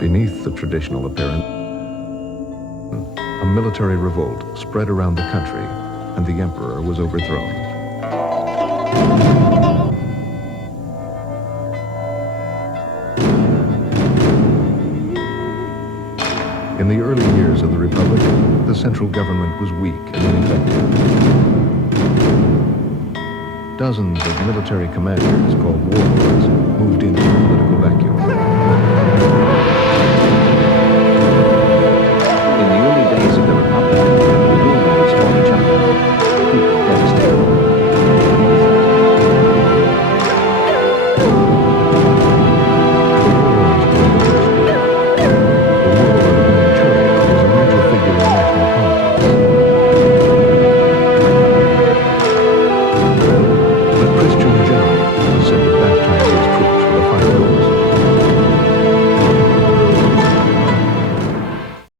Beneath the traditional appearance, a military revolt spread around the country, and the emperor was overthrown. In the early years of the Republic, the central government was weak and ineffective. Dozens of military commanders called warlords moved into the political vacuum.